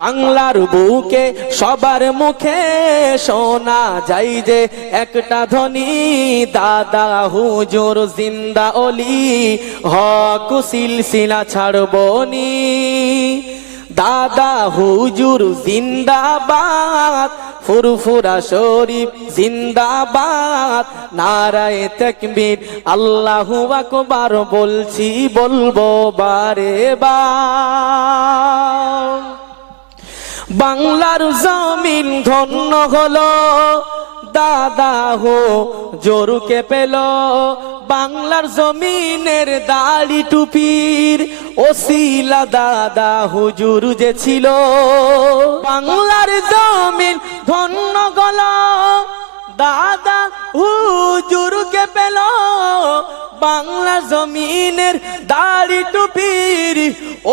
বাংলার বুকে সবার মুখে শোনা যায় যে একটা ধ্বনি, দাদা হুজুর জিন্দা অলি, হক সিলসিলা ছাড়বনি। দাদা হুজুর জিন্দাবাদ, ফুরফুরা শরীফ জিন্দাবাদ, নারায়ে তাকবীর আল্লাহু আকবার বলছি, বলবো বারে বার। বাংলার জমিন ধন্য হলো, দাদা হুজুরকে পেল। বাংলার জমিনের দাড়ি টুপির ওসিলা দাদা হুজুর যে ছিল। বাংলার জমিন ধন্য হলো, দাদা হুজুরকে পেল। বাংলার জমিনের দাড়ি টুপির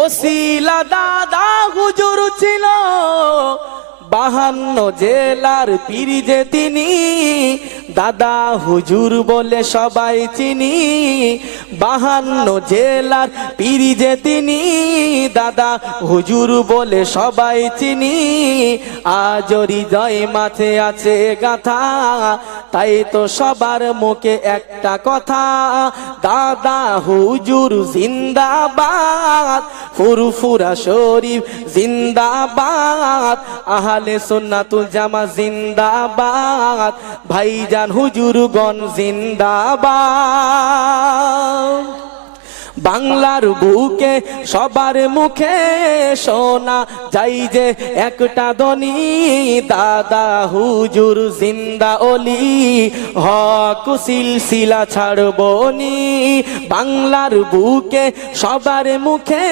ওসিলা দাদা হুজুর ছিল। 52 জেলার পীর যে তিনি, দাদা হুজুর বলে সবাই চিনি। 52 জেলার পীর যে তিনি, দাদা হুজুর বলে সবাই চিনি। আজ হৃদয় মাঝে আছে গাথা, তাই তো সবার মুখে একটা কথা, দাদা হুজুর জিন্দাবাদ, ফুরফুরা শরীফ জিন্দাবাদ, আহলে সুন্নাতুল জামাত জিন্দাবাদ, ভাইজান হুজুরগণ জিন্দাবাদ। বাংলার বুকে সবার মুখে শোনা যাই যে একটা ধ্বনি, দাদা হুজুর জিন্দা অলি, হক সিলসিলা ছাড়বনি। বাংলার বুকে সবার মুখে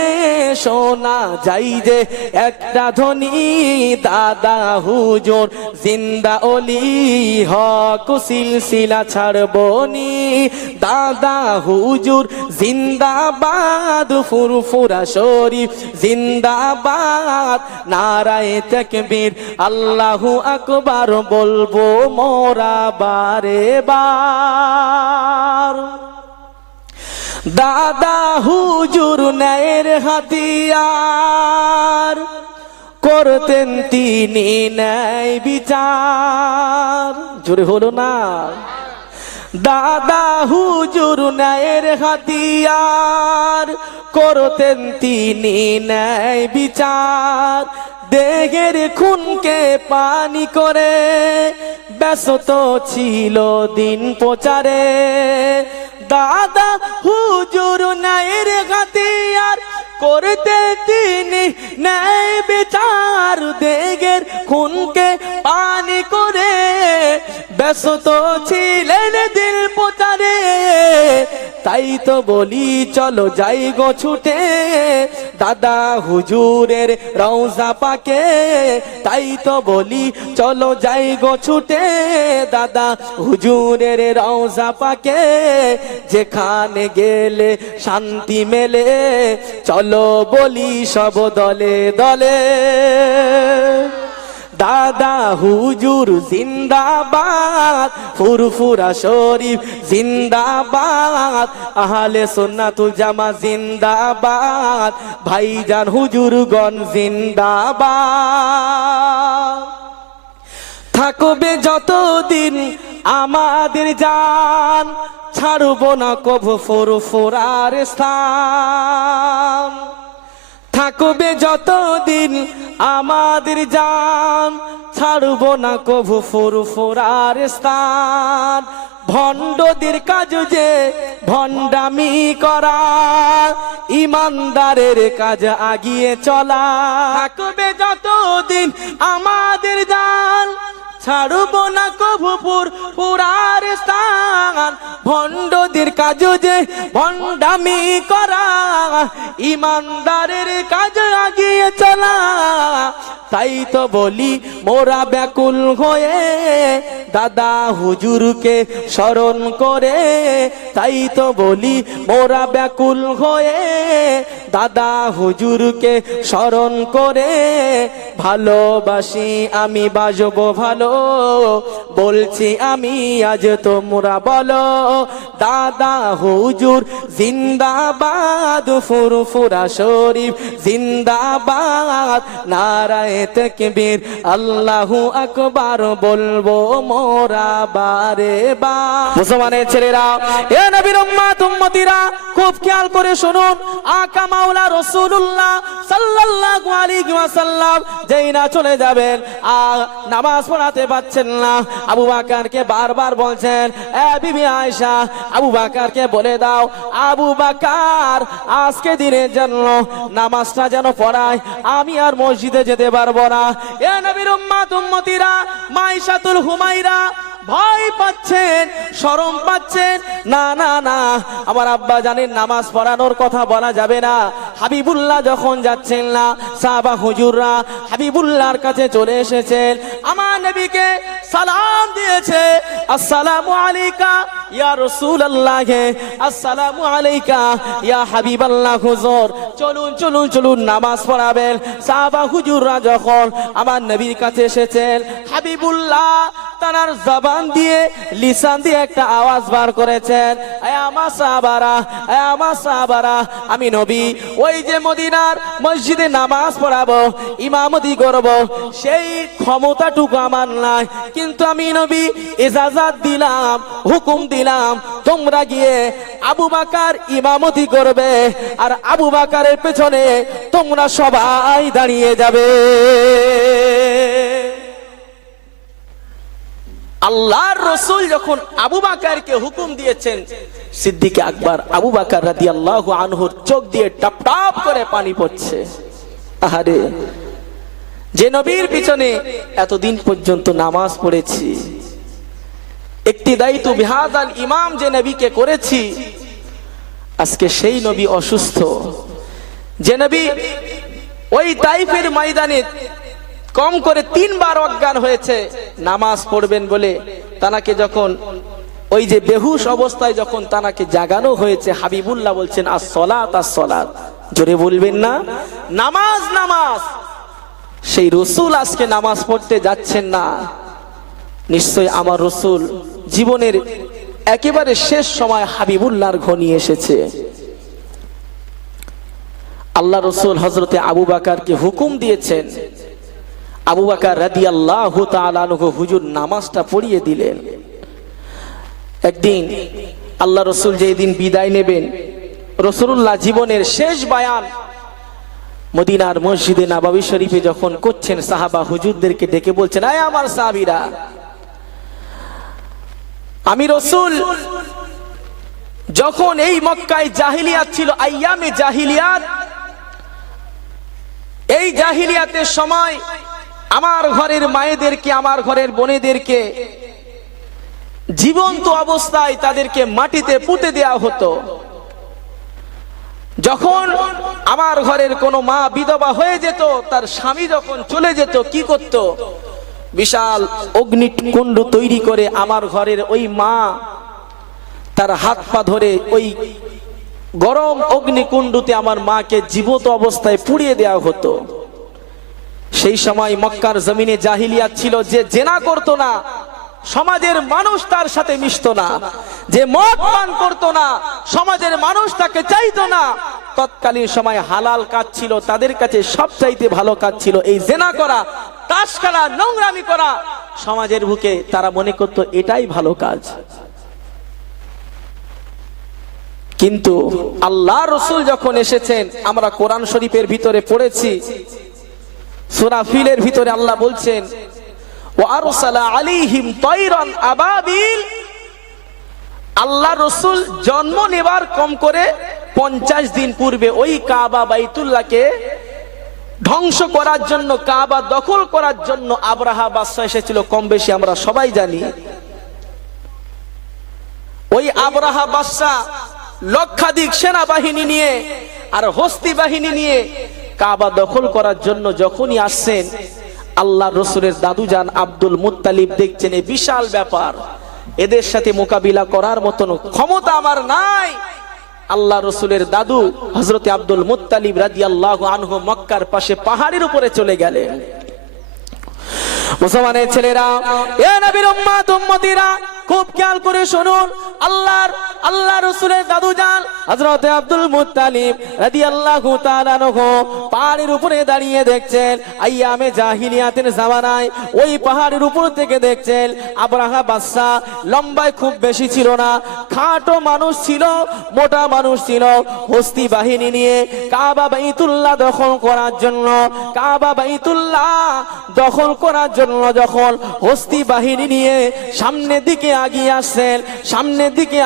শোনা যাই যে একটা ধ্বনি, দাদা হুজুর জিন্দা অলি, হক সিলসিলা ছাড়বনি। দাদা হুজুর জিন্দাবাদ, ফুরফুরা শরীফ জিন্দাবাদ, নারায়ে তাকবীর আল্লাহু আকবার বলবো মোরা বারে বার। দাদা হুজুর ন্যায়ের হাতিয়ার, করতেন তিনি ন্যায় বিচার। জোরে হলো না? দাদা হুজুর ন্যায়ের হাতিয়ার, করতেন তিনি ন্যায় বিচার। দেহের খুনকে পানি করে ব্যস্ত ছিল দিন প্রচারে। দাদা হুজুর ন্যায়ের হাতিয়ার, করতে তিনি ন্যায় বিচার। দেহের খুনকে পানি করে ব্যস্ত ছিলেন দিল প্রচারে। তাই তো বলি চলো যাই গো ছুটে, দাদা হুজুরের রওজা পাকে। তাই তো বলি চলো যাই গো ছুটে, দাদা হুজুরের রওজা পাকে। যেখানে গেলে শান্তি মেলে, চলো বলি সব দলে দলে, দাদা হুজুর জিন্দাবাদ, ফুরফুরা শরীফ জিন্দাবাদ, আহলে সুন্নাতুল জামাত জিন্দাবাদ, ভাইজান হুজুরগণ জিন্দাবাদ। থাকবে যতদিন আমাদের জান, ছাড়বো না কভু ফুরফুরার স্থান। থাকবে যতদিন আমাদের জান, ছাড়বো না কভু ফুরফুরার স্থান। ভণ্ডদের কাজ যে ভণ্ডামি করা, ইমানদারের কাজ আগিয়ে চলা। থাকবে যতদিন আমাদের জান, ছাড়বো না কভু ফুরফুরার স্থান। ভণ্ডদের কাজ যে ভণ্ডামি করা, ইমানদারের কাজ আগিয়ে চলা। তাই তো বলি মোরা ব্যাকুল হয়ে দাদা হুজুরকে স্মরণ করে, তাই তো বলি মোরা ব্যাকুল হয়ে দাদা হুজুরকে স্মরণ করে। ভালোবাসি আমি বাজবো ভালো, বলছি আমি আজ তোমরা বলো দাদা হুজুর জিন্দাবাদ, ফুরফুরা শরীফ জিন্দাবাদ, নারায়ে তাকবীর আল্লাহু আকবার বলবো মোরা বারে বার। মুসলমানের ছেলেরা, এ নবীর উম্মত উম্মতিরা, খুব খেয়াল করে শুনুন। আকা মাওলা রাসূলুল্লাহ সাল্লাল্লাহু আলাইহি ওয়াসাল্লাম যেই না চলে যাবেন, নামাজ পড়াতে পারছেন না, আবু বকরকে বারবার বলছেন, এ বিবি আয়েশা আবু বকরকে বলে দাও, আবু বকর আজকে দিনের জন্য নামাজটা যেন পড়ায়, আমি আর মসজিদে যেতে পারবো না। এ নবীর উম্মত উম্মতিরা, মাইশাতুল হুমাইরা ভয় পাচ্ছেন, শরম পাচ্ছেন, না না না আমার আব্বা জানেন নামাজ পড়ানোর কথা বলা যাবে না। হাবিবুল্লাহ যখন যাচ্ছেন না, সাহাবা হুজুররা হাবিবুল্লাহর কাছে চলে এসেছেন, আমার নবীকে সালাম দিয়েছে, আসসালামু আলাইকা ইয়া রাসূলুল্লাহ, আসসালামু আলাইকা ইয়া হাবিবাল্লাহ, হুজুর চলুন চলুন চলুন নামাজ পড়াবেন। সাহাবা হুজুররা যখন আমার নবীর কাছে এসেছেন, হাবিবুল্লাহ তার জবান দিয়ে লিসান দিয়ে একটা আওয়াজ বার করেছেন, এ আমার সাহাবারা, এ আমার সাহাবারা, আমি নবী ওই যে মদিনার মসজিদে নামাজ পড়াবো, ইমামতি করব, সেই ক্ষমতাটুকু আমার নাই, কিন্তু আমি নবী ইজাজত দিলাম, হুকুম দিলাম, তোমরা গিয়ে আবু বকর ইমামতি করবে, আর আবু বকরের পেছনে তোমরা সবাই দাঁড়িয়ে যাবে। আল্লাহর রাসূল যখন আবু বকরকে হুকুম দিয়েছেন, সিদ্দিক আকবর আবু বকর রাদিয়াল্লাহু আনহুর চোখ দিয়ে টপ টপ করে পানি পড়ছে। আহারে, যে নবীর পিছনে এতদিন পর্যন্ত নামাজ পড়েছি, ইক্তিদাইতু বিহাযাল ইমাম যে নবীকে করেছি, আজকে সেই নবী অসুস্থ, যে নবী ওই তাইফের ময়দানে কম করে 3 বার অজ্ঞান হয়েছে নামাজ পড়বেন বলে, তানাকে যখন ওই যে বেহুশ অবস্থায় যখন তানাকে জাগানো হয়েছে, হাবিবুল্লাহ বলছেন আস-সালাত আস-সালাত, জোরে বলবেন না, নামাজ নামাজ। সেই রাসূল আজকে নামাজ পড়তে যাচ্ছেন না, নিশ্চয় আমার রাসূল জীবনের একেবারে শেষ সময় হাবিবুল্লাহর ঘনিয়ে এসেছে। আল্লাহ রাসূল হযরতে আবু বকরকে হুকুম দিয়েছেন, আবু বকর রাদিয়াল্লাহু তাআলা আনহু হুজুর নামাজটা পড়িয়ে দিলেন। একদিন আল্লাহ রাসূল যেই দিন বিদায় নেবেন, রাসূলুল্লাহ জীবনের শেষ বয়ান মদিনার মসজিদে নববী শরীফে যখন করছেন, সাহাবা হুজুরদেরকে ডেকে বলছেন, আয় আমার সাহাবীরা, আমি রাসূল যখন এই মক্কায় জাহিলিয়াত ছিল, আইয়ামে জাহিলিয়াত, এই জাহিলিয়াতের সময় আমার ঘরের মায়েদেরকে, আমার ঘরের বোনেদেরকে জীবন্ত অবস্থায় তাদেরকে মাটিতে পুঁতে দেয়া হতো। যখন আমার ঘরের কোনো মা বিধবা হয়ে যেত, তার স্বামী যখন চলে যেত, কি করত? বিশাল অগ্নিকুণ্ড তৈরি করে আমার ঘরের ওই মা তার হাত পা ধরে ওই গরম অগ্নিকুণ্ডতে আমার মাকে জীবন্ত অবস্থায় পুড়িয়ে দেওয়া হতো। সেই সময় মক্কার জমিনে জাহিলিয়াত ছিল, যে জেনা করত না সমাজের মানুষ তার সাথে মিশতো না, যে মদ পান করতো না সমাজের মানুষ তাকে চাইতো না। তৎকালীন সময় হালাল কাজ ছিল তাদের কাছে সবচাইতে ভালো কাজ ছিল এই জেনা করা, তাস খেলা, নোংরামি করা। সমাজের বুকে তারা মনে করত এটাই ভালো কাজ। কিন্তু আল্লাহ রাসূল যখন এসেছেন, আমরা কোরআন শরীফের ভিতরে পড়েছি, সূরা ফিলের ভিতরে আল্লাহ বলছেন, ওয়া আরসালা আলাইহিম তায়রান আবাবিল। আল্লাহ রাসূল জন্ম নেবার কম করে 50 দিন পূর্বে ওই কাবা বাইতুল্লাহকে ধ্বংস করার জন্য, কাবা দখল করার জন্য আব্রাহা বাদশা এসেছিল। কম বেশি আমরা সবাই জানি। ওই আব্রাহা বাদশা লক্ষাধিক সেনাবাহিনী নিয়ে আর হস্তি বাহিনী নিয়ে কাবা দখল করার জন্য যখনই আসছেন, আল্লাহ রসুলের দাদুজান আব্দুল মুত্তালিব দেখছেন এই বিশাল ব্যাপার, এদের সাথে মোকাবিলা করার মতন ক্ষমতা আমার নাই। আল্লাহ রসুলের দাদু হযরত আব্দুল মুত্তালিব রাদিয়াল্লাহু আনহু মক্কার পাশে পাহাড়ের উপরে চলে গেলেন। মুসলমানের ছেলেরা, এ নবীর উম্মত উম্মতিরা, খুব খেয়াল করে শুনুন। আল্লাহ রসুলের দাদুজান হযরত আব্দুল মুত্তালিব রাদিয়াল্লাহু তাআলা আনহু পাহাড়ের উপরে দাঁড়িয়ে দেখছেন আইয়ামে জাহিলিয়াতের জামানায় ওই পাহাড়ের উপর থেকে দেখছেন আবরাহা বাদশা লম্বায় খুব বেশি ছিল না, খাটো মানুষ ছিল, মোটা মানুষ ছিল, হস্তি বাহিনী নিয়ে কাবা বাইতুল্লাহ দখল করার জন্য যখন হস্তি বাহিনী নিয়ে সামনের দিকে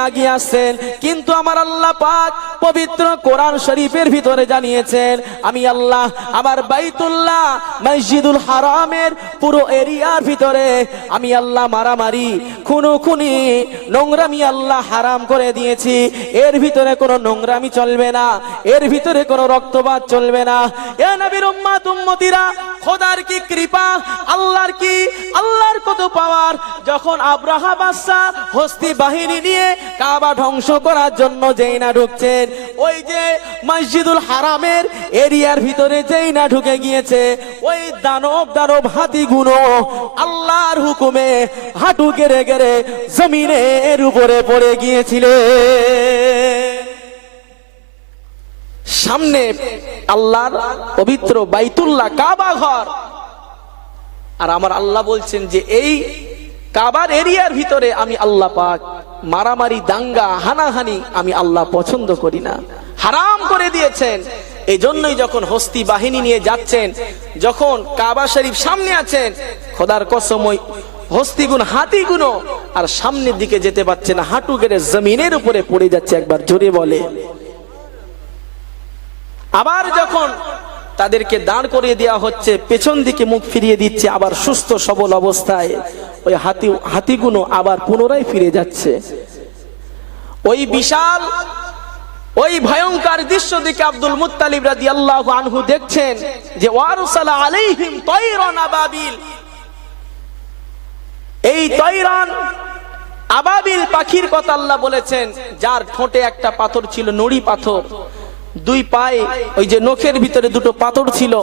আগিয়ে আসছেন, কিন্তু আমার আল্লাহ পাক পবিত্র কোরআন শরীফের ভিতরে জানিয়েছেন, আমি আল্লাহ আমার বাইতুল্লাহ মসজিদুল হারামের পুরো এরিয়ার ভিতরে আমি আল্লাহ মারামারি, খুনোখুনি, নোংরামি আল্লাহ হারাম করে দিয়েছি। এর ভিতরে কোনো নোংরামি চলবে না, এর ভিতরে কোনো রক্তপাত চলবে না। এ নবীর উম্মত উম্মতিরা, খোদার কি কৃপা, আল্লাহর কত পাওয়ার। যখন আব্রাহা বাদশা হস্তি বাহিনী নিয়ে কাবা ধ্বংস করার জন্য যেই না ঢুকছেন, ওই যে মসজিদুল হারামের এরিয়ার ভিতরে যেই না ঢুকে গিয়েছে, ওই দানব হাতিগুলো আল্লাহর হুকুমে হাঁটু গেড়ে গেড়ে জমিনের উপরে পড়ে গিয়েছিল। সামনে আল্লাহর পবিত্র বাইতুল্লাহ কাবা ঘর, আর আমার আল্লাহ বলছেন যে এই কাবার এরিয়ার ভিতরে আমি আল্লাহ পাক মারামারি, দাঙ্গা, হানাহানি আমি আল্লাহ পছন্দ করি না, হারাম করে দিয়েছেন। এই জন্যই যখন হস্তি বাহিনী নিয়ে যাচ্ছেন, যখন কাবা শরীফ সামনে আছেন, খোদার কসম ওই হস্তিগুণ হাতিগুলো আর সামনের দিকে যেতে পারছে না, হাঁটু গেড়ে জমিনের উপরে পড়ে যাচ্ছে। একবার জোরে বলে। আবার যখন তাদেরকে দাঁড় করিয়ে দেওয়া হচ্ছে, পেছন দিকে মুখ ফিরিয়ে দিচ্ছে, আবার সুস্থ সবল অবস্থায় ওই হাতিগুলো আবার পুনরায় ফিরে যাচ্ছে। ওই বিশাল, ওই ভয়ঙ্কর দৃশ্য দেখে আব্দুল মুত্তালিব রাদিয়াল্লাহু আনহু দেখছেন যে ওয়ারসালা আলাইহিম তায়রান আবাবিল, এই তায়রান আবাবিল পাখির কথা আল্লাহ বলেছেন, যার ঠোঁটে একটা পাথর ছিল, নুড়ি পাথর, দুই পায়ে ওই যে নখের ভিতরে দুটো পাথর ছিল,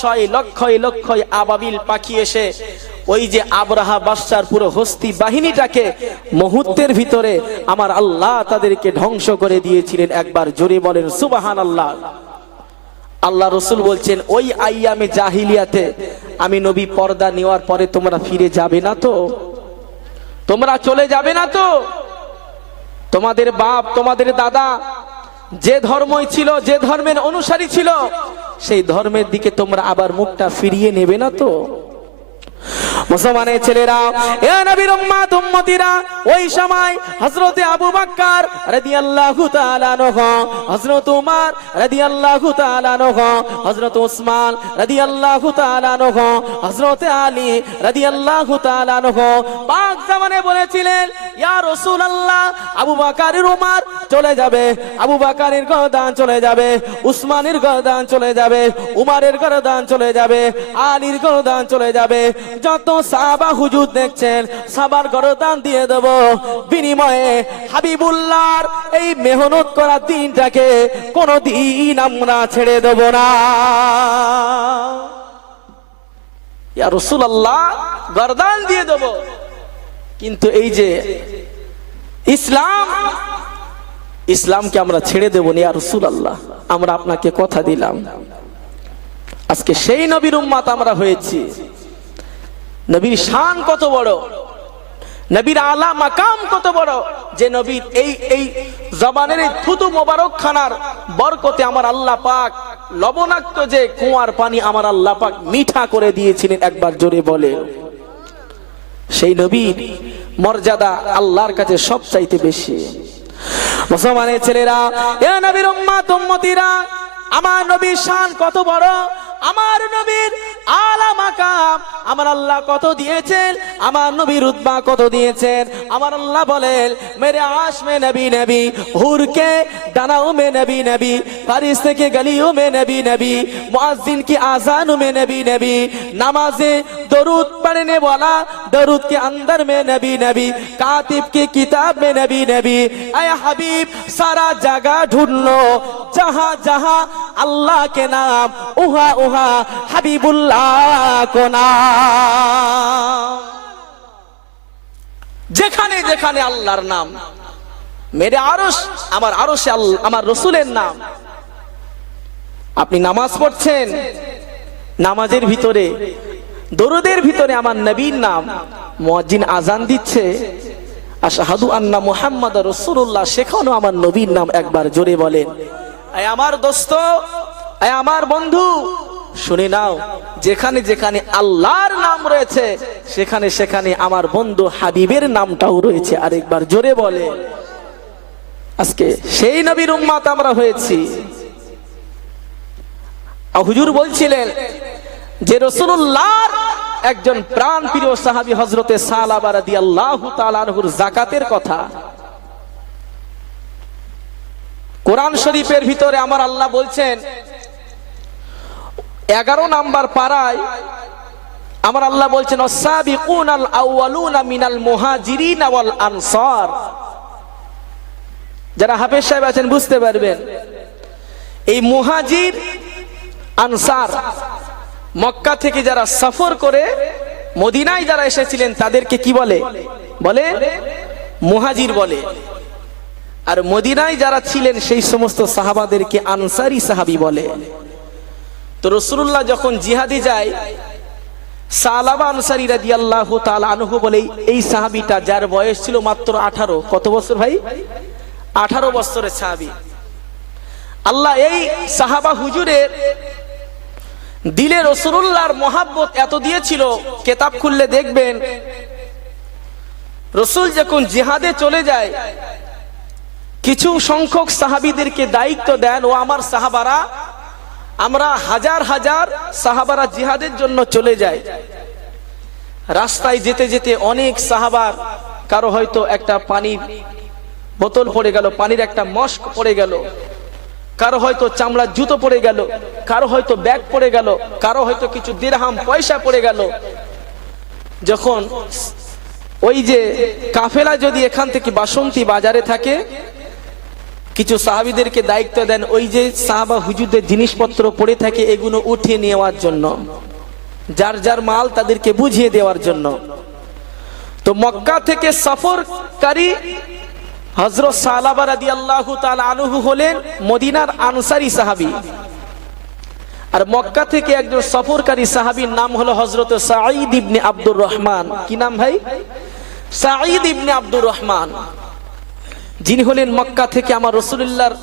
শয় লক্ষই আবাবিল পাখি এসে ওই যে আবরাহা বাদশার পুরো হস্তি বাহিনীটাকে মুহূর্তের ভিতরে আমার আল্লাহ তাদেরকে ধ্বংস করে দিয়েছিলেন। একবার জোরে বলেন সুবহানাল্লাহ। আল্লাহ রসুল বলছেন, ওই আইয়ামে জাহিলিয়াতে আমি নবী পর্দা নেওয়ার পরে তোমরা ফিরে যাবে না তো, তোমরা চলে যাবে না তো? তোমাদের বাপ, তোমাদের দাদা যে ধর্মই ছিল, যে ধর্মের অনুসারী ছিল, সেই ধর্মের দিকে তোমরা আবার মুখটা ফিরিয়ে নেবে না তো? মুসলমানের ছেলেরা, এ নবীর উম্মত উম্মতিরা, ওই সময় হযরত আবু বকর রাদিয়াল্লাহু তাআলা আনহু, হযরত উমর রাদিয়াল্লাহু তাআলা আনহু, হযরত উসমান রাদিয়াল্লাহু তাআলা আনহু, হযরত আলী রাদিয়াল্লাহু তাআলা আনহু পাক জামানে বলেছিলেন, ইয়া রাসূলুল্লাহ, আবু বকর উমর চলে যাবে, আবু বকরের গর্দান চলে যাবে, উসমানের গর্দান চলে যাবে, উমরের গর্দান চলে যাবে, আলীর গর্দান চলে যাবে, যত সাহাবা হুজুর দেখছেন সবার গর্দান দিয়ে দেব, বিনিময়ে হাবিবুল্লাহর এই মেহনত করা দিনটাকে কোনদিন আমরা ছেড়ে দেব না। ইয়া রাসূলুল্লাহ, গর্দান দিয়ে দেব, কিন্তু এই যে ইসলামকে আমরা ছেড়ে দেব না। ইয়া রাসূলুল্লাহ, আমরা আপনাকে কথা দিলাম। আজকে সেই নবীর উম্মত আমরা হয়েছি। নবীর শান কত বড়, নবীর আলা মাকাম কত বড়, যে নবীর এই জবানের এই থুতু মোবারক খানার বরকতে আমার আল্লাহ পাক লবণাক্ত যে কুয়ার পানি আমার আল্লাহ পাক মিঠা করে দিয়েছিলেন। একবার জোরে বলে। সেই নবীর মর্যাদা আল্লাহর কাছে সবচাইতে বেশি। মুসলমানের ছেলেরা, এ নবীর উম্মত উম্মতিরা, আমার নবীর শান কত বড়, আমার নবীর আলা মাকাম নাম আমার আল্লাহ কত দিয়েছেন, আমার নবী রুতবা কত দিয়েছেন। আমার আল্লাহ বলেন মেরে আশ মে নবী নবী, হুর के दानाओं में नबी नबी, फरिश्ते के गलियों में नबी नबी, मुअज्जिन की आजानों में नबी नबी, नमाज़े दरूद पढ़ने वाला दरूद के अंदर में नबी नबी, कातिब की किताब में नबी नबी। ऐ हबीब सारा जगह ढूंढ लो, जहां जहां अल्लाह के नाम उहा उहा हबीबुल्लाह को नाम। যেখানে যেখানে আল্লাহর নাম, মেরে আরশ আমার আরশে আমার রসুলের নাম। আপনি নামাজ পড়ছেন, নামাজের ভিতরে দরুদের ভিতরে আমার নবীর নাম, মুয়াজ্জিন আজান দিচ্ছে আশহাদু আন্না মুহাম্মাদুর রাসূলুল্লাহ, সেখানে আমার নবীর নাম একবার জোরে বলেন। এই আমার দোস্ত, এই আমার বন্ধু, শুনে নাও, যেখানে যেখানে আল্লাহর নাম রয়েছে সেখানে সেখানে আমার বন্ধু হাবিবের নামটাও রয়েছে। আরেকবার জোরে বলে। আজকে সেই নবীর উম্মত আমরা হয়েছি। হুজুর বলছিলেন যে রাসূলুল্লাহর একজন প্রাণ প্রিয় সাহাবী হযরতে সালাবা রাদিয়াল্লাহু তাআলা আনহুর যাকাতের কথা। কোরআন শরীফের ভিতরে আমার আল্লাহ বলছেন 11 নাম্বার পারায় আমার আল্লাহ বলছেন ওয়াসাবিকুনাল আউয়ালুনা মিনাল মুহাজিরিন ওয়াল আনসার। যারা হাফেজ সাহেব আছেন বুঝতে পারবেন, এই মুহাজির আনসার মক্কা থেকে যারা সফর করে মদিনায় যারা এসেছিলেন তাদেরকে কি বলে? বলে মুহাজির বলে। আর মদিনায় যারা ছিলেন সেই সমস্ত সাহাবাদেরকে আনসারি সাহাবী বলে। তো রাসূলুল্লাহ যখন জিহাদে যায়, সালাবা আনসারী রাদিয়াল্লাহু তাআলা আনহু বলে এই সাহাবীটা যার বয়স ছিল মাত্র 18। কত বছর ভাই? 18 বছরের সাহাবী। আল্লাহ এই সাহাবা হুজুরের দিলে রাসূলুল্লাহর মহব্বত এত দিয়েছিল, কিতাব খুললে দেখবেন রাসূল যখন জিহাদে চলে যায় কিছু সংখ্যক সাহাবীদেরকে দায়িত্ব দেন, ও আমার সাহাবারা, আমরা হাজার হাজার সাহাবারা জিহাদের জন্য চলে যাই। রাস্তায় যেতে যেতে অনেক সাহাবার কারো হয়তো একটা পানির বোতল পড়ে গেল, পানির একটা মস্ক পড়ে গেল, কারো হয়তো চামড়ার জুতো পড়ে গেল, কারো হয়তো ব্যাগ পড়ে গেল, কারো হয়তো কিছু দিরহাম পয়সা পড়ে গেল। যখন ওই যে কাফেলা যদি এখান থেকে বাসন্তী বাজারে থাকে, কিছু সাহাবীদেরকে দায়িত্ব দেন ওই যে সাহাবা হুজুরদের জিনিসপত্র পড়ে থাকে এগুলো উঠিয়ে নেওয়ার জন্য, যার যার মাল তাদেরকে বুঝিয়ে দেওয়ার জন্য। তো মক্কা থেকে সফরকারী হযরত সালাবা রাদিয়াল্লাহু তাআলা আনহু হলেন মদিনার আনসারী সাহাবী। আর মক্কা থেকে একজন সফরকারী সাহাবীর নাম হলো হযরত সাঈদ ইবনে আব্দুর রহমান। কি নাম ভাই? সাঈদ ইবনে আব্দুর রহমান, যিনি হলেন মক্কা থেকে আমার রাসূলুল্লাহর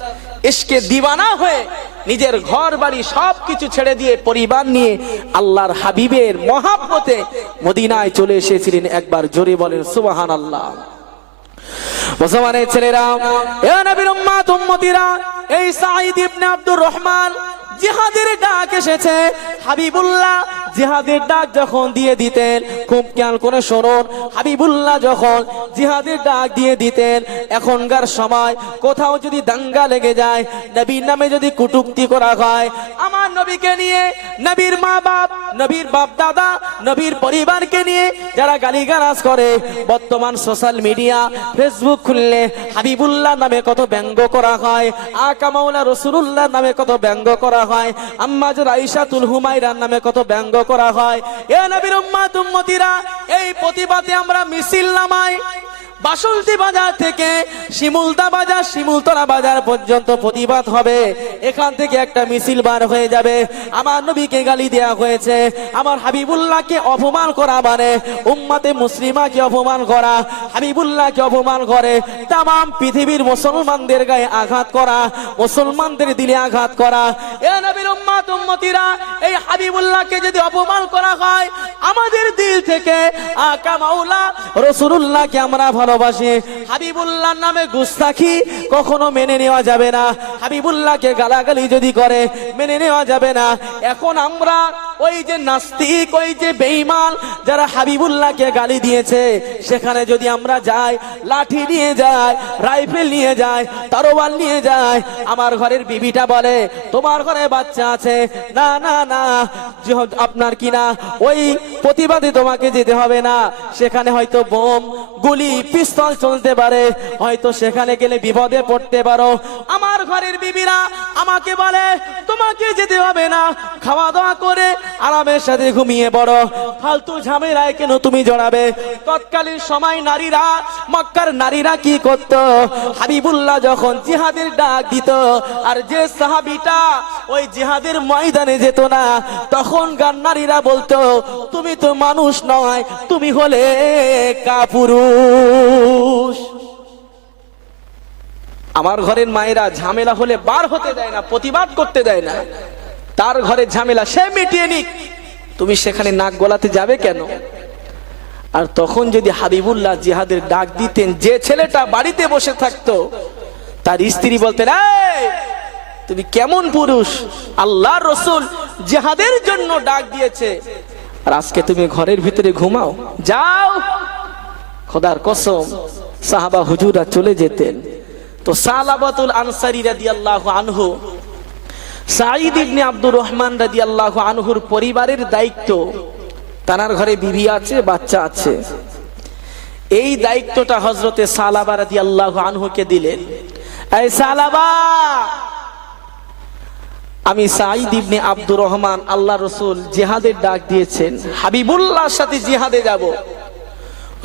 ইশকে দিওয়ানা হয়ে নিজের ঘর বাড়ি সবকিছু ছেড়ে দিয়ে পরিবার নিয়ে আল্লাহর হাবিবের মহব্বতে মদিনায় চলে এসেছিলেন। একবার জোরে বলেন সুবহানাল্লাহ। মুসলমানের ছেলেরা, এ নবীর উম্মত উম্মতিরা, এই সাঈদ ইবনে আব্দুর রহমান জিহাদের ডাক এসেছে। হাবিবুল্লাহ জিহাদের ডাক যখন দিয়ে দিতেন, খুব খেয়াল করে শুনুন, হাবিবুল্লাহ যখন জিহাদের ডাক দিয়ে দিতেন, এখনকার সময় কোথাও যদি দাঙ্গা লেগে যায়, নবীর নামে যদি কটূক্তি করা হয়, আমার নবীকে নিয়ে, নবীর মা বাপ, নবীর বাপ দাদা, নবীর পরিবারকে নিয়ে যারা গালিগালাজ করে, বর্তমান সোশ্যাল মিডিয়া ফেসবুক খুললে হাবিবুল্লাহ নামে কত ব্যঙ্গ করা হয়, আকা মাওলা রাসূলুল্লাহ নামে কত ব্যঙ্গ করা হয়, আম্মা জান আয়েশাতুল হুমায়রার নামে কত ব্যঙ্গ করা হয়। এ নবীর উম্মত উম্মতিরা, এই প্রতিবাদে আমরা মিছিল নামাই। বাসন্তী বাজার থেকে শিমুলতা বাজার, শিমুলতলা বাজার পর্যন্ত প্রতিবাদ হবে। এখান থেকে একটা মিছিল বার হয়ে যাবে। আমার নবীকে গালি দেওয়া হয়েছে, আমার হাবিবুল্লাহকে অপমান করা মানে উম্মতে মুসলিমাকে অপমান করা, হাবিবুল্লাহকে অপমান করে তামাম পৃথিবীর মুসলমানদের গায়ে আঘাত করা, মুসলমানদের দিলে আঘাত করা। এ নবীর উম্মত উম্মতিরা, এই হাবিবুল্লাহকে যদি অপমান করা হয়, আমাদের দিল থেকে আকা মাওলা রাসূলুল্লাহকে আমরা ভালোবাসি, হাবিবুল্লাহর নামে গুস্তাখি কখনো মেনে নেওয়া যাবে না। হাবিবুল্লাহকে গালাগালি যদি করে মেনে নেওয়া যাবে না। এখন আমরা ওই যে নাস্তিক, ওই যে বেঈমান যারা হাবিবুল্লাহকে গালি দিয়েছে, সেখানে যদি আমরা যাই, লাঠি নিয়ে যাই, রাইফেল নিয়ে যাই, তরোয়াল নিয়ে যাই, আমার ঘরের বিবিটা বলে তোমার ঘরে বাচ্চা আছে, না না না, আপনার কিনা ওই প্রতিবাদে তোমাকে যেতে হবে না, সেখানে হয়তো বোম, গুলি, পিস্তল চলতে পারে, হয়তো সেখানে গেলে বিপদে পড়তে পারো। আমার ঘরের বিবিরা আমাকে বলে তোমাকে যেতে হবে না, খাওয়া দাওয়া করে আরামের সাথে ঘুমিয়ে পড়ো, ফালতু ঝামেলায় কেন তুমি জড়াবে। তৎকালীন সময় নারীরা, মক্কার নারীরা কি করত, হাবিবুল্লাহ যখন জিহাদের ডাক দিত, আর যে সাহাবীটা ওই জিহাদের ময়দানে যেত না, তখনকার নারীরা বলতো তুমি তো মানুষ নয়, তুমি হলে কাপুরুষ। আমার ঘরের মায়েরা ঝামেলা হলে বার হতে দেয় না, প্রতিবাদ করতে দেয় না, তার ঘরে ঝামেলা সে মিটিয়ে নিক, তুমি সেখানে নাক গলাতে যাবে কেন। আর তখন যদি হাবিবুল্লাহ জিহাদের ডাক দিতেন, যে ছেলেটা বাড়িতে বসে থাকতো তার স্ত্রী বলতেন এই তুমি কেমন পুরুষ, আল্লাহর রাসূল জিহাদের জন্য ডাক দিয়েছে, আর আজকে তুমি ঘরের ভিতরে ঘুমাও, যাও। খোদার কসম সাহাবা হুজুরা চলে যেতেন। তো সালাবাতুল আনসারী রাদিয়াল্লাহু আনহু, সাঈদ ইবনে আব্দুর রহমান রাদিয়াল্লাহু আনহুর পরিবারের দায়িত্ব, তার ঘরে বিবি আছে, বাচ্চা আছে, এই দায়িত্বটা হযরতে সালাবা রাদিয়াল্লাহু আনহুকে দিলেন। এই সালাবা, আমি সাঈদ ইবনে আব্দুর রহমান, আল্লাহর রাসূল জিহাদের ডাক দিয়েছেন, হাবিবুল্লাহর সাথে জিহাদে যাব,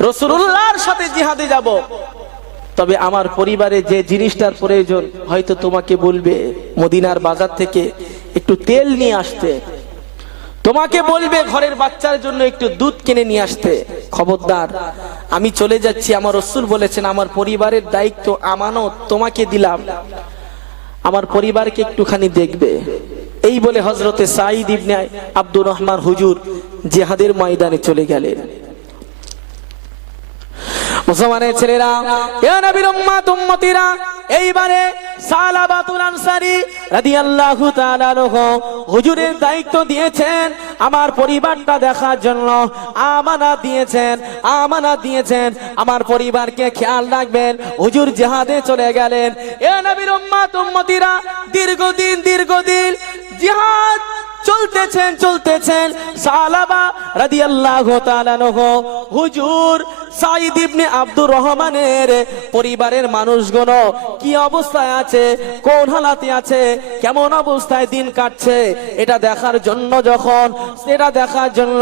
রাসূলুল্লাহর সাথে জিহাদে যাব, তবে আমার পরিবারে যে জিনিসটার প্রয়োজন, হয়তো তোমাকে বলবে মদিনার বাজার থেকে একটু তেল নিয়ে আসতে, তোমাকে বলবে ঘরের বাচ্চার জন্য একটু দুধ কিনে নিয়ে আসতে। খবরদার, আমি চলে যাচ্ছি, আমার রাসূল বলেছেন আমার পরিবারের দায়িত্ব আমানত তোমাকে দিলাম, আমার পরিবারকে একটুখানি দেখবে। এই বলে হযরতে সাঈদ ইবনে আব্দুর রহমান হুজুর জিহাদের ময়দানে চলে গেলেন। মুসলমানের ছেলেরা, এ নবীর উম্মত উম্মতিরা, এইবারে সালাবাতুল আনসারী রাদিয়াল্লাহু তাআলা আনহু হুজুরের দায়িত্ব দিয়েছেন, আমার পরিবারটা দেখার জন্য আমানত দিয়েছেন, আমার পরিবারকে খেয়াল রাখবেন। হুজুর জিহাদে চলে গেলেন। এ নবীর উম্মত উম্মতিরা, দীর্ঘদিন জিহাদ চলতেছেন। সালাবা রাদিয়াল্লাহু তাআলা আনহু হুজুর সাঈদ ইবনে আব্দুর রহমানের পরিবারের মানুষগুলো কি অবস্থায় আছে, কোন হালাতে আছে, কেমন অবস্থায় দিন কাটছে, এটা দেখার জন্য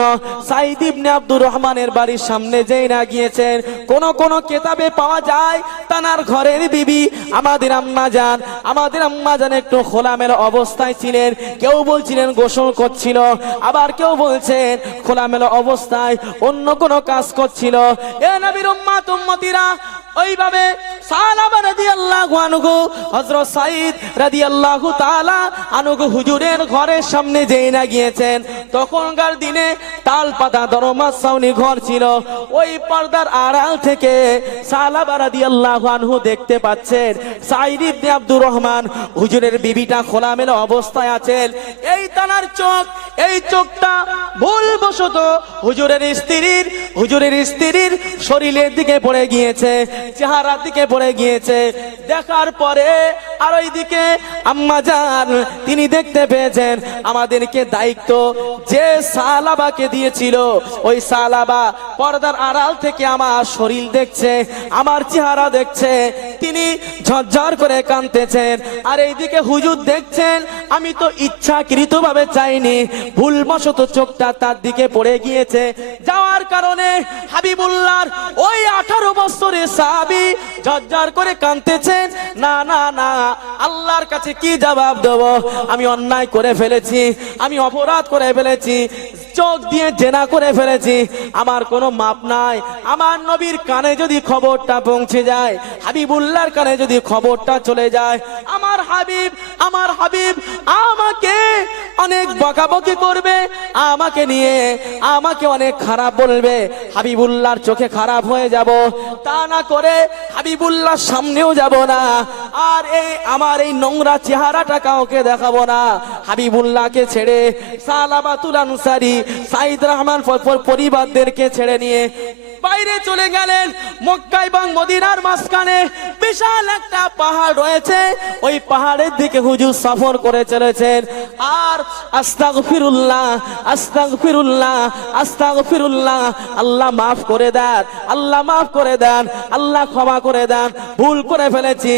সাঈদ ইবনে আব্দুর রহমানের বাড়ির সামনে যেই না গিয়েছেন, কোন কিতাবে পাওয়া যায় তানার ঘরের বিবি আমাদের আম্মা জান একটু খোলামেলা অবস্থায় ছিলেন, কেউ বলছিলেন গোসল করছিল, আবার কেউ বলছেন খোলামেলা অবস্থায় অন্য কোনো কাজ করছিল। এ নবীর উম্মত উম্মতিরা, ওইভাবে সালাবা রাদিয়াল্লাহু আনহু হযরত সাঈদ রাদিয়াল্লাহু তাআলা আনহু হুজুরের ঘরের সামনে যেই না গিয়েছেন, তখনকার দিনে তাল পাতা দরমাস ছাউনি ঘর ছিল, ওই পর্দার আড়াল থেকে সালাবা রাদিয়াল্লাহু আনহু দেখতে পাচ্ছেন সাঈদ ইবনে আব্দুর রহমান হুজুরের বিবিটা খোলামেলা অবস্থায় আছেন। এই তানার চোখ, এই চোখটা ভুলবশত হুজুরের স্ত্রীর শরীরের দিকে পড়ে গিয়েছে, চেহারার দিকে পড়ে গিয়েছে। দেখার পরে আর ওইদিকে আম্মা জান তিনি দেখতে পেয়েছেন আমাদেরকে দায়িত্ব যে সালাবাকে দিয়েছিল, ওই সালাবা পর্দার আড়াল থেকে আমার শরীর দেখছে, আমার চেহারা দেখছে, তিনি ঝরঝর করে কাঁদতেছেন। আর এইদিকে হুজুর দেখছেন আমি তো ইচ্ছাকৃতভাবে চাইনি, ভুলবশত চোখটা তার দিকে পড়ে গিয়েছে, যাওয়ার কারণে হাবিবুল্লাহর ওই 18 বছরের সাহাবী ঝরঝর করে কাঁদতেছেন। না না না, আল্লাহর কাছে কি জবাব দেব, আমি অন্যায় করে ফেলেছি, আমি অপরাধ করে ফেলেছি, চোখ দিয়ে জেনা করে ফেলেছি, আমার কোনো মাপ নাই। আমার নবীর কানে যদি খবরটা পৌঁছে যায়, হাবিবুল্লাহর কানে যদি খবরটা চলে যায়, আমার হাবিব আমাকে অনেক বকাবকি করবে, আমাকে নিয়ে আমাকে অনেক খারাপ বলবে, হাবিবুল্লাহর চোখে খারাপ হয়ে যাব। তা না করে হাবিবুল্লাহর সামনেও যাব না, আর এই আমার এই নোংরা চেহারাটা কাউকে দেখাবো না। হাবিবুল্লাহকে ছেড়ে সালাবাতুল আনসারী সাইদ রহমান পরিবারদেরকে ছেড়ে নিয়ে বাইরে চলে গেলেন। মক্কা এবং মদিনার মাঝখানে বিশাল একটা পাহাড় রয়েছে, ওই পাহাড়ের দিকে হুজুর সফর করে চলেছেন। আর আস্তাগফিরুল্লাহ আস্তাগফিরুল্লাহ আস্তাগফিরুল্লাহ, আল্লাহ মাফ করে দেন, আল্লাহ মাফ করে দেন, আল্লাহ ক্ষমা করে দেন, ভুল করে ফেলেছি।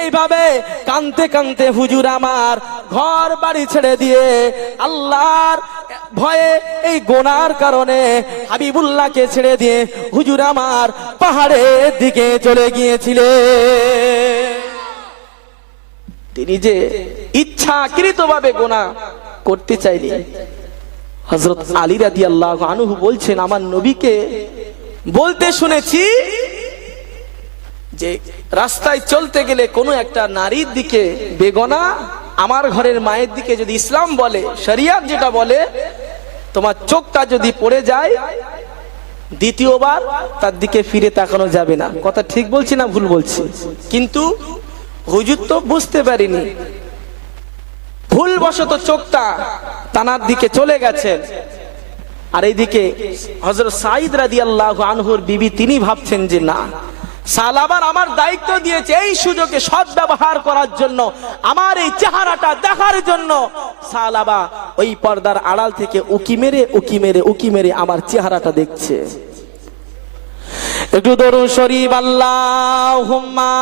এইভাবে কাঁদতে কাঁদতে হুজুর আমার ঘর বাড়ি ছেড়ে দিয়ে আল্লাহর ভয়ে এই গোনার কারণে হাবিবুল্লাহকে ছেড়ে দিয়ে হুজুর আমার পাহাড়ের দিকে চলে গিয়েছিলেন। তিনি যে ইচ্ছাকৃতভাবে গোনা করতে চাইলেন। হযরত আলী রাদিয়াল্লাহু আনহু বলছেন, আমার নবীকে বলতে শুনেছি যে রাস্তায় চলতে গেলে কোনো একটা নারীর দিকে বেগনা, আমার ঘরের মায়ের দিকে যদি ইসলাম বলে, শরিয়ত যেটা বলে, তোমার চোখটা যদি পড়ে যায় দ্বিতীয়বার তার দিকে ফিরে তাকানো যাবে না। কথা ঠিক বলছি না ভুল বলছি? কিন্তু হুজুর তো বুঝতে পারিনি, ভুলবশত চোখটা তানার দিকে চলে গেছেন। আর এইদিকে হযরত সাঈদ রাদিয়াল্লাহু আনহুর বিবি তিনি ভাবছেন যে না, সালাবার আমার দায়িত্ব দিয়েছে এই সুযোগে সদ্ব্যবহার করার জন্য, আমার এই চেহারাটা দেখার জন্য। সালাবা ওই পর্দার আড়াল থেকে উকি মেরে উকি মেরে উকি মেরে আমার চেহারাটা দেখছে। একটু দরুদ শরীফ আল্লাহুম্মা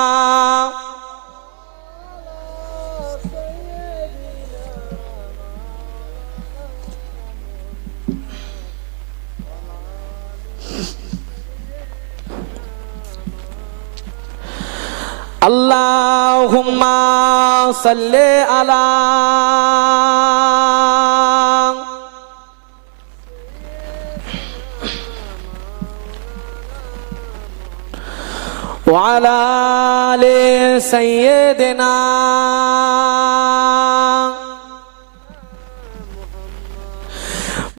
আল্লাহুম্মা সাল্লি আলা ওয়া আলা আলি সাইয়্যিদিনা